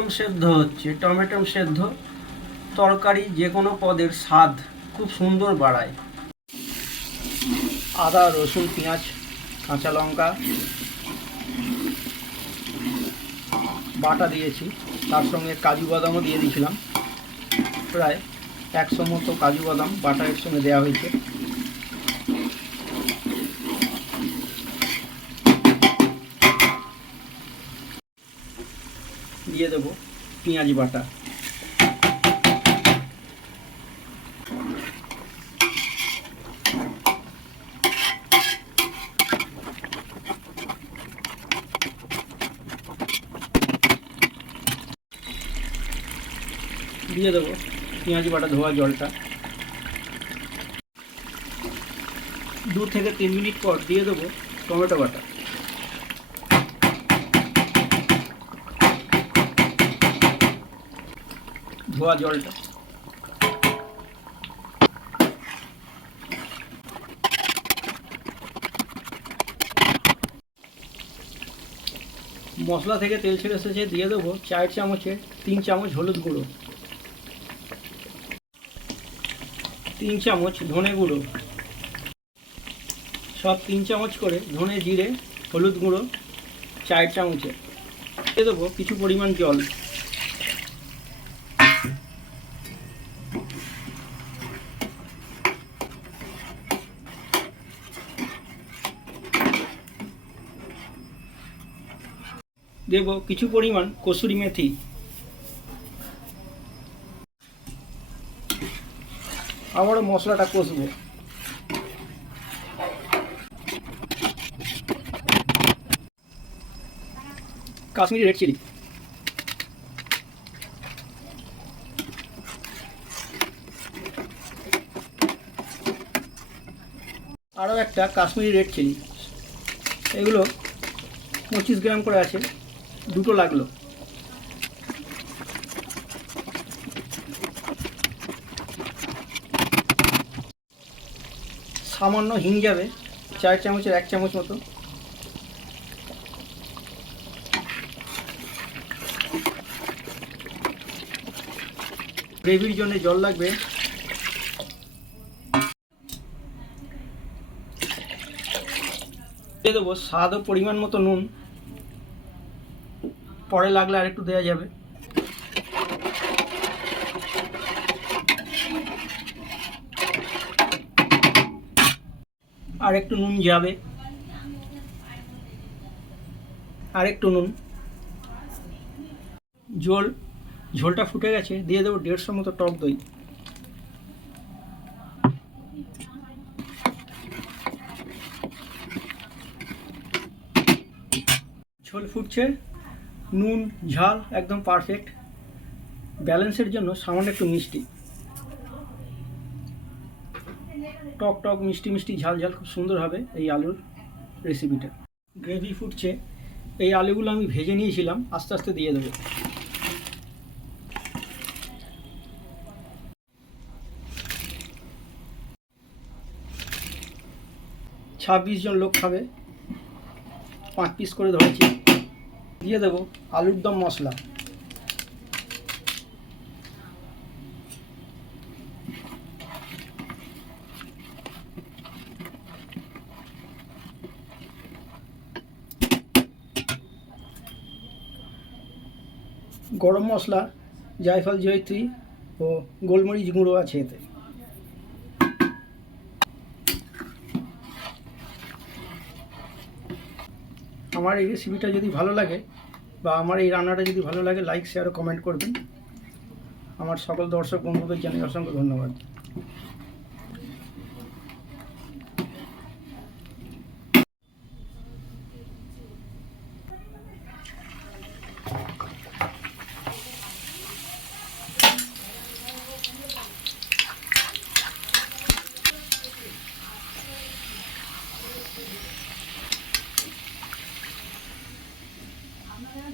Tomato সেদ্ধ হচ্ছে। Tomato সেদ্ধ তরকারি যে কোনো পদের স্বাদ খুব সুন্দর বাড়ায়। আদা, রসুন, পেঁয়াজ, কাঁচা লঙ্কা বাটা দিয়েছি, তার সঙ্গে কাজু বাদামও দিয়ে দিয়েছিলাম। প্রায় 100 মতো কাজু বাদাম বাটা এর সঙ্গে দেওয়া হয়েছে। দিয়ে দেবো পেঁয়াজ বাটা। দিয়ে দেবো পেঁয়াজ বাটা ধোয়া জলটা। 2 থেকে 3 মিনিট পর দিয়ে দেবো টমেটো বাটা। ধোয়া জলটা। মশলা থেকে তেল ছেড়ে এসেছে, দিয়ে দেবো 4 চামচে 3 চামচ হলুদ গুঁড়ো, 3 চামচ ধনে গুঁড়ো, সব 3 চামচ করে ধনে, জিরে, হলুদ গুঁড়ো 4 চামচে। দিয়ে দেবো কিছু পরিমাণ জল। দেব কিছু পরিমাণ কসুরি মেথি। আবারও মশলাটা কষবো। কাশ্মীরি রেড চিলি, আরও একটা কাশ্মীরি রেড চিলি। এগুলো 25 গ্রাম করে আছে, 2টো লাগলো। সামান্য হিং যাবে, 4 চামচের 1 চামচ মতো। গ্রেভির জন্য জল লাগবে। দিয়ে দেবো স্বাদ ও পরিমাণ মতো নুন, পরে লাগলে আর একটু দেওয়া যাবে। আর একটু নুন যাবে, আর একটু নুন। ঝোলটা ফুটে গেছে, দিয়ে দেবো 150 মতো টক দই। ঝোল ফুটছে, নুন ঝাল একদম পারফেক্ট। ব্যালেন্সের জন্য সামান্য একটু মিষ্টি, টক টক মিষ্টি মিষ্টি ঝাল ঝাল খুব সুন্দর হবে এই আলুর রেসিপিটা। গ্রেভি ফুটছে, এই আলুগুলো আমি ভেজে নিয়েছিলাম, আস্তে আস্তে দিয়ে দেবো। ছাব্বিশ জন লোক খাবে, 5 পিস করে ধরেছি। দিয়ে দেবো আলুর দম মশলা। গরম মশলা, জায়ফল, জয়িত্রী ও গোলমরিচ গুঁড়ো আছে এতে। আমার এই রেসিপিটা যদি ভালো লাগে বা আমার এই রান্নাটা যদি ভালো লাগে, লাইক, শেয়ার ও কমেন্ট করবেন। আমার সকল দর্শক বন্ধুদের জানাই অসংখ্য ধন্যবাদ। আপনারা